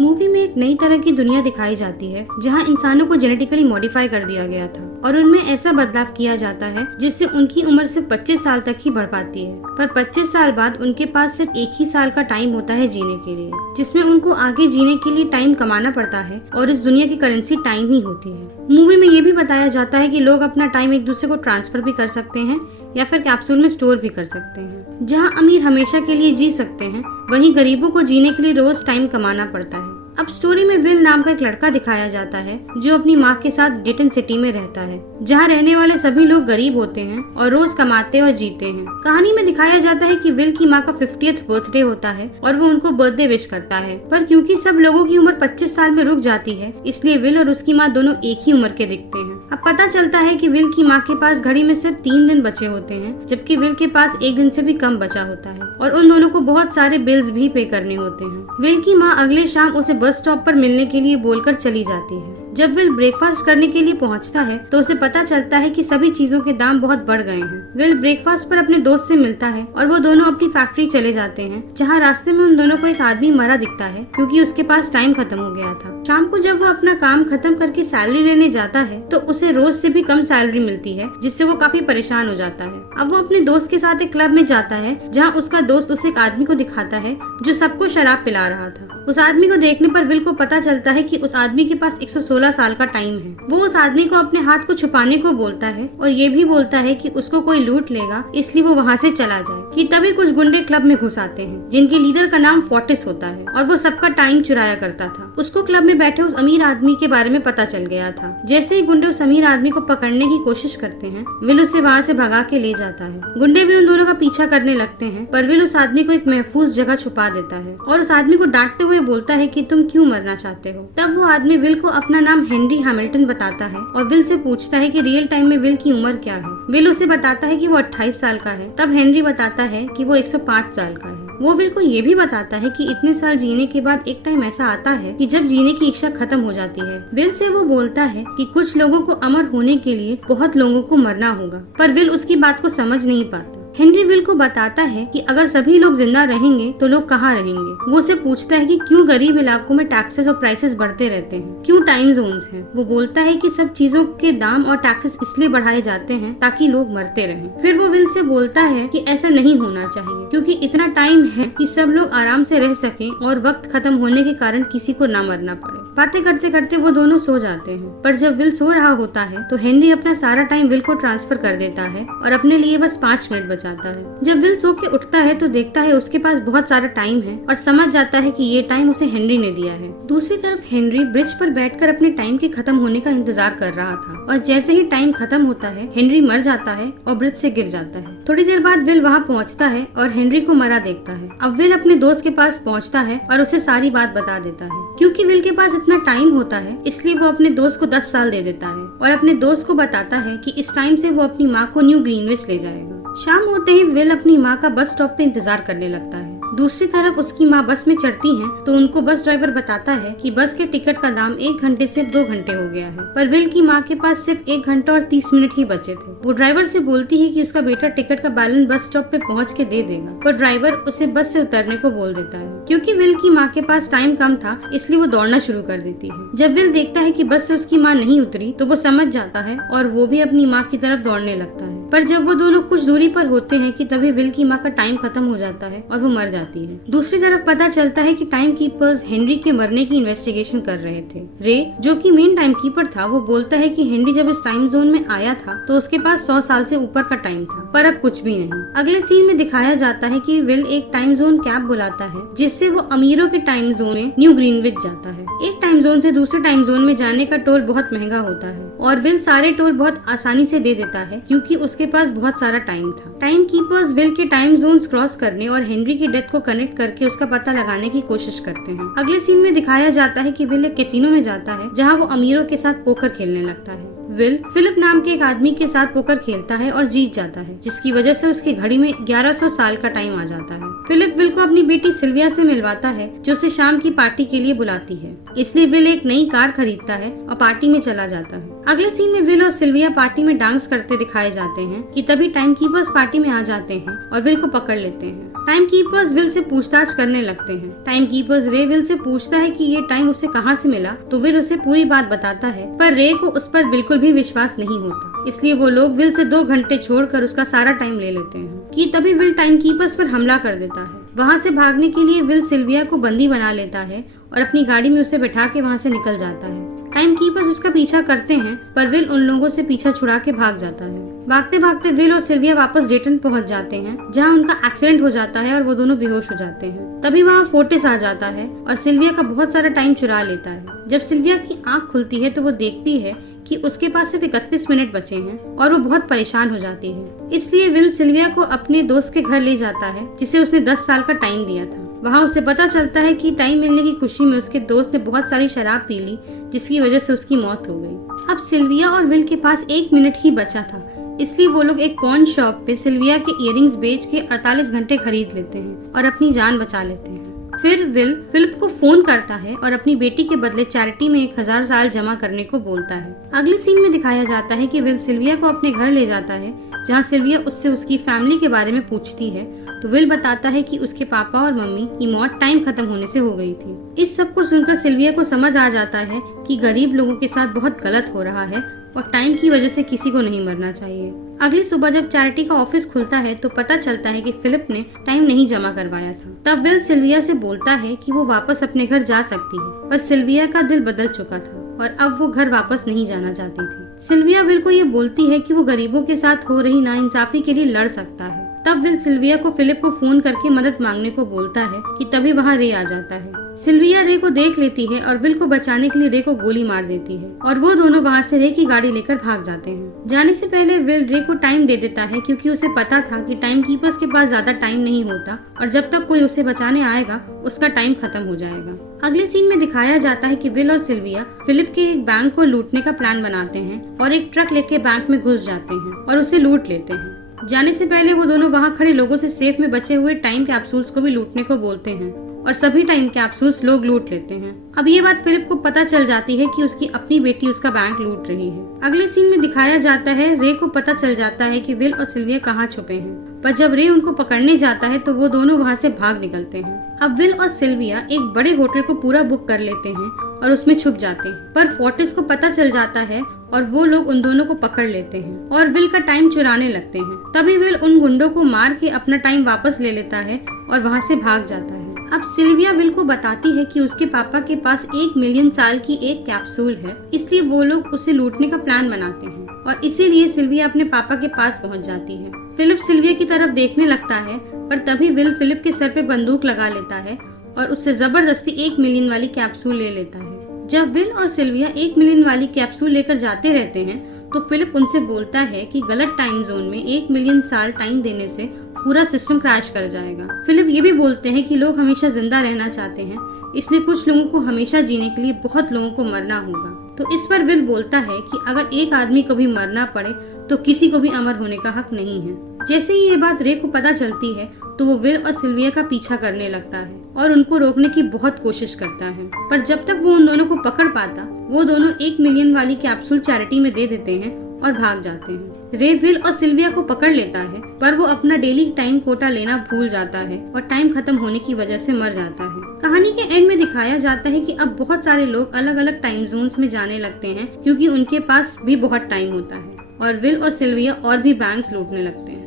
Movie में एक नई तरह की दुनिया दिखाई जाती है जहां इंसानों को जेनेटिकली मॉडिफाई कर दिया गया था और उनमें ऐसा बदलाव किया जाता है जिससे उनकी उम्र सिर्फ 25 साल तक ही बढ़ पाती है। पर 25 साल बाद उनके पास सिर्फ एक ही साल का टाइम होता है जीने के लिए, जिसमें उनको आगे जीने के लिए टाइम कमाना पड़ता है और इस दुनिया की करेंसी टाइम ही होती है। मूवी में ये भी बताया जाता है कि लोग अपना टाइम एक दूसरे को ट्रांसफर भी कर सकते हैं या फिर कैप्सूल में स्टोर भी कर सकते हैं। जहां अमीर हमेशा के लिए जी सकते हैं, वहीं गरीबों को जीने के लिए रोज टाइम कमाना पड़ता है। अब स्टोरी में विल नाम का एक लड़का दिखाया जाता है जो अपनी माँ के साथ डेटन सिटी में रहता है, जहाँ रहने वाले सभी लोग गरीब होते हैं और रोज कमाते और जीते हैं। कहानी में दिखाया जाता है कि विल की माँ का 50th बर्थडे होता है और वो उनको बर्थडे विश करता है, पर क्योंकि सब लोगों की उम्र 25 साल में रुक जाती है, इसलिए विल और उसकी माँ दोनों एक ही उम्र के दिखते हैं। अब पता चलता है कि विल की माँ के पास घड़ी में सिर्फ 3 दिन बचे होते हैं, जबकि विल के पास 1 दिन से भी कम बचा होता है और उन दोनों को बहुत सारे बिल्स भी पे करने होते हैं। विल की माँ अगले शाम उसे बस स्टॉप पर मिलने के लिए बोलकर चली जाती है। जब विल ब्रेकफास्ट करने के लिए पहुंचता है तो उसे पता चलता है कि सभी चीजों के दाम बहुत बढ़ गए हैं। विल ब्रेकफास्ट पर अपने दोस्त से मिलता है और वो दोनों अपनी फैक्ट्री चले जाते हैं, जहां रास्ते में उन दोनों को एक आदमी मरा दिखता है क्योंकि उसके पास टाइम खत्म हो गया था। शाम को जब वो अपना काम खत्म करके सैलरी लेने जाता है तो उसे रोज से भी कम सैलरी मिलती है, जिससे वो काफी परेशान हो जाता है। अब वो अपने दोस्त के साथ एक क्लब में जाता है जहाँ उसका दोस्त उसे एक आदमी को दिखाता है जो सबको शराब पिला रहा था। उस आदमी को देखने पर विल को पता चलता है कि उस आदमी के पास 116 साल का टाइम है। वो उस आदमी को अपने हाथ को छुपाने को बोलता है और ये भी बोलता है कि उसको कोई लूट लेगा, इसलिए वो वहाँ से चला जाए। कि तभी कुछ गुंडे क्लब में घुस आते हैं जिनके लीडर का नाम फोर्टिस होता है और वो सबका टाइम चुराया करता था। उसको क्लब में बैठे उस अमीर आदमी के बारे में पता चल गया था। जैसे ही गुंडे उस अमीर आदमी को पकड़ने की कोशिश करते हैं, विल उसे वहाँ से भगा के ले जाता है। गुंडे भी उन दोनों का पीछा करने लगते हैं, पर विल उस आदमी को एक महफूज जगह छुपा देता है और उस आदमी को डांटते हुए बोलता है कि तुम क्यों मरना चाहते हो। तब वो आदमी विल को अपना नाम हेनरी हैमिल्टन बताता है और विल से पूछता है कि रियल टाइम में विल की उम्र क्या है। विल उसे बताता है कि वो 28 साल का है। तब हेनरी बताता है कि वो 105 साल का है। वो विल को ये भी बताता है कि इतने साल जीने के बाद एक टाइम ऐसा आता है कि जब जीने की इच्छा खत्म हो जाती है। विल से वो बोलता है कि कुछ लोगों को अमर होने के लिए बहुत लोगों को मरना होगा, पर विल उसकी बात को समझ नहीं पाता। हेनरी विल को बताता है कि अगर सभी लोग जिंदा रहेंगे तो लोग कहाँ रहेंगे। वो उसे पूछता है कि क्यों गरीब इलाकों में टैक्सेस और प्राइसेस बढ़ते रहते हैं, क्यों टाइम जोन्स हैं। वो बोलता है कि सब चीजों के दाम और टैक्सेस इसलिए बढ़ाए जाते हैं ताकि लोग मरते रहें। फिर वो विल से बोलता है कि ऐसा नहीं होना चाहिए क्योंकि इतना टाइम है कि सब लोग आराम से रह सकें और वक्त खत्म होने के कारण किसी को ना मरना पड़े। बातें करते करते वो दोनों सो जाते हैं, पर जब विल सो रहा होता है तो हेनरी अपना सारा टाइम विल को ट्रांसफर कर देता है और अपने लिए बस 5 मिनट बचाता है। जब विल सो के उठता है तो देखता है उसके पास बहुत सारा टाइम है और समझ जाता है कि ये टाइम उसे हेनरी ने दिया है। दूसरी तरफ हेनरी ब्रिज पर बैठकर अपने टाइम के खत्म होने का इंतजार कर रहा था और जैसे ही टाइम खत्म होता है हेनरी मर जाता है और ब्रिज से गिर जाता है। थोड़ी देर बाद विल वहाँ पहुँचता है और हेनरी को मरा देखता है। अब विल अपने दोस्त के पास पहुँचता है और उसे सारी बात बता देता है। क्योंकि विल के पास इतना टाइम होता है इसलिए वो अपने दोस्त को 10 साल दे देता है और अपने दोस्त को बताता है कि इस टाइम से वो अपनी माँ को न्यू ग्रीनविच ले जाएगा। शाम होते ही विल अपनी माँ का बस स्टॉप पे इंतजार करने लगता है। दूसरी तरफ उसकी माँ बस में चढ़ती हैं तो उनको बस ड्राइवर बताता है कि बस के टिकट का दाम 1 घंटे से 2 घंटे हो गया है, पर विल की माँ के पास सिर्फ 1 घंटा और 30 मिनट ही बचे थे। वो ड्राइवर से बोलती है कि उसका बेटा टिकट का बैलेंस बस स्टॉप पे पहुँच के दे देगा, पर ड्राइवर उसे बस से उतरने को बोल देता है। क्योंकि विल की माँ के पास टाइम कम था इसलिए वो दौड़ना शुरू कर देती है। जब विल देखता है कि बस से उसकी माँ नहीं उतरी तो वो समझ जाता है और वो भी अपनी माँ की तरफ दौड़ने लगता है। पर जब वो दोनों कुछ दूरी पर होते हैं कि तभी विल की माँ का टाइम खत्म हो जाता है और वो मर जाती है। दूसरी तरफ पता चलता है कि टाइम कीपर्स हेनरी के मरने की इन्वेस्टिगेशन कर रहे थे। रे, जो कि मेन टाइम कीपर था, वो बोलता है कि हेनरी जब इस टाइम जोन में आया था तो उसके पास 100 साल से ऊपर का टाइम था, पर अब कुछ भी नहीं। अगले सीन में दिखाया जाता है कि विल एक टाइम जोन कैब बुलाता है जिससे वो अमीरों के टाइम जोन में न्यू ग्रीनविच जाता है। एक टाइम जोन से दूसरे टाइम जोन में जाने का टोल बहुत महंगा होता है और विल सारे टोल बहुत आसानी से दे देता है क्योंकि उसके पास बहुत सारा टाइम था। टाइम कीपर्स विल के टाइम जोन्स क्रॉस करने और हेनरी की डेथ को कनेक्ट करके उसका पता लगाने की कोशिश करते हैं। अगले सीन में दिखाया जाता है कि विल एक कैसीनो में जाता है जहां वो अमीरों के साथ पोकर खेलने लगता है। विल फिलिप नाम के एक आदमी के साथ पोकर खेलता है और जीत जाता है, जिसकी वजह से उसकी घड़ी में 1100 साल का टाइम आ जाता है। फिलिप विल को अपनी बेटी सिल्विया से मिलवाता है, जो उसे शाम की पार्टी के लिए बुलाती है। इसलिए विल एक नई कार खरीदता है और पार्टी में चला जाता है। अगले सीन में विल और सिल्विया पार्टी में डांस करते दिखाए जाते हैं कि तभी टाइम कीपर्स पार्टी में आ जाते हैं और विल को पकड़ लेते हैं। टाइम कीपर्स विल से पूछताछ करने लगते हैं। टाइम कीपर्स रे विल से पूछता है कि ये टाइम उसे कहाँ से मिला, तो विल उसे पूरी बात बताता है, पर रे को उस पर बिल्कुल भी विश्वास नहीं होता। इसलिए वो लोग विल से 2 घंटे छोड़कर उसका सारा टाइम ले लेते हैं। कि तभी विल टाइम कीपर्स पर हमला कर देता है। वहाँ से भागने के लिए विल सिल्विया को बंदी बना लेता है और अपनी गाड़ी में उसे बैठा के वहाँ से निकल जाता है। टाइम कीपर्स उसका पीछा करते हैं, पर विल उन लोगों से पीछा छुड़ा के भाग जाता है। भागते भागते विल और सिल्विया वापस डेटन पहुंच जाते हैं, जहां उनका एक्सीडेंट हो जाता है और वो दोनों बेहोश हो जाते हैं। तभी वहां फोर्टिस आ जाता है और सिल्विया का बहुत सारा टाइम चुरा लेता है। जब सिल्विया की आंख खुलती है तो वो देखती है कि उसके पास सिर्फ 31 मिनट बचे हैं और वो बहुत परेशान हो जाती है। इसलिए विल सिल्विया को अपने दोस्त के घर ले जाता है, जिसे उसने 10 साल का टाइम दिया था। वहाँ उसे पता चलता है कि टाइम मिलने की खुशी में उसके दोस्त ने बहुत सारी शराब पी ली, जिसकी वजह से उसकी मौत हो गई। अब सिल्विया और विल के पास 1 मिनट ही बचा था, इसलिए वो लोग एक पॉन शॉप पे सिल्विया के इयररिंग्स बेच के 48 घंटे खरीद लेते हैं और अपनी जान बचा लेते हैं। फिर विल फिलिप को फोन करता है और अपनी बेटी के बदले चैरिटी में 1000 साल जमा करने को बोलता है। अगले सीन में दिखाया जाता है कि विल सिल्विया को अपने घर ले जाता है, जहाँ सिल्विया उससे उसकी फैमिली के बारे में पूछती है, तो विल बताता है कि उसके पापा और मम्मी की मौत टाइम खत्म होने से हो गई थी। इस सब को सुनकर सिल्विया को समझ आ जाता है कि गरीब लोगों के साथ बहुत गलत हो रहा है और टाइम की वजह से किसी को नहीं मरना चाहिए। अगली सुबह जब चैरिटी का ऑफिस खुलता है तो पता चलता है कि फिलिप ने टाइम नहीं जमा करवाया था। तब विल सिल्विया से बोलता है कि वो वापस अपने घर जा सकती है, पर सिल्विया का दिल बदल चुका था और अब वो घर वापस नहीं जाना चाहती थी। सिल्विया विल को ये बोलती है कि वो गरीबों के साथ हो रही नाइंसाफी के लिए लड़ सकता है। तब विल सिल्विया को फिलिप को फोन करके मदद मांगने को बोलता है कि तभी वहाँ रे आ जाता है। सिल्विया रे को देख लेती है और विल को बचाने के लिए रे को गोली मार देती है और वो दोनों वहाँ से रे की गाड़ी लेकर भाग जाते हैं। जाने से पहले विल रे को टाइम दे देता है, क्योंकि उसे पता था कि टाइम कीपर्स के पास ज्यादा टाइम नहीं होता और जब तक कोई उसे बचाने आएगा उसका टाइम खत्म हो जाएगा। अगले सीन में दिखाया जाता है कि विल और सिल्विया फिलिप के एक बैंक को लूटने का प्लान बनाते हैं और एक ट्रक लेके बैंक में घुस जाते हैं और उसे लूट लेते हैं। जाने से पहले वो दोनों वहाँ खड़े लोगों से सेफ में बचे हुए टाइम कैप्सूल्स को भी लूटने को बोलते हैं और सभी टाइम कैप्सूल्स लोग लूट लेते हैं। अब ये बात फिलिप को पता चल जाती है कि उसकी अपनी बेटी उसका बैंक लूट रही है। अगले सीन में दिखाया जाता है रे को पता चल जाता है कि विल और सिल्विया कहाँ छुपे हैं, पर जब रे उनको पकड़ने जाता है तो वो दोनों वहाँ से भाग निकलते हैं। अब विल और सिल्विया एक बड़े होटल को पूरा बुक कर लेते हैं और उसमें छुप जाते हैं, पर फोर्टिस को पता चल जाता है और वो लोग उन दोनों को पकड़ लेते हैं और विल का टाइम चुराने लगते हैं। तभी विल उन गुंडों को मार के अपना टाइम वापस ले लेता है और वहाँ से भाग जाता है। अब सिल्विया विल को बताती है कि उसके पापा के पास 1 मिलियन साल की एक कैप्सूल है, इसलिए वो लोग उसे लूटने का प्लान बनाते हैं और इसीलिए सिल्विया अपने पापा के पास पहुंच जाती है। फिलिप सिल्विया की तरफ देखने लगता है, पर तभी विल फिलिप के सर पे बंदूक लगा लेता है और उससे जबरदस्ती 1 मिलियन वाली कैप्सूल ले लेता है। जब विल और सिल्विया 1 मिलियन वाली कैप्सूल लेकर जाते रहते हैं तो फिलिप उनसे बोलता है कि गलत टाइम जोन में 1 मिलियन साल टाइम देने से पूरा सिस्टम क्रैश कर जाएगा। फिलिप ये भी बोलते हैं कि लोग हमेशा जिंदा रहना चाहते हैं, इसलिए कुछ लोगों को हमेशा जीने के लिए बहुत लोगों को मरना होगा। तो इस पर विल बोलता है कि अगर एक आदमी को भी मरना पड़े तो किसी को भी अमर होने का हक नहीं है। जैसे ही ये बात रे को पता चलती है तो वो विल और सिल्विया का पीछा करने लगता है और उनको रोकने की बहुत कोशिश करता है, पर जब तक वो उन दोनों को पकड़ पाता वो दोनों 1 मिलियन वाली कैप्सूल चैरिटी में दे देते हैं और भाग जाते हैं। रे विल और सिल्विया को पकड़ लेता है, पर वो अपना डेली टाइम कोटा लेना भूल जाता है और टाइम खत्म होने की वजह से मर जाता है। कहानी के एंड में दिखाया जाता है कि अब बहुत सारे लोग अलग अलग टाइम जोन्स में जाने लगते हैं, क्योंकि उनके पास भी बहुत टाइम होता है और विल और सिल्विया और भी बैंक्स लूटने लगते हैं।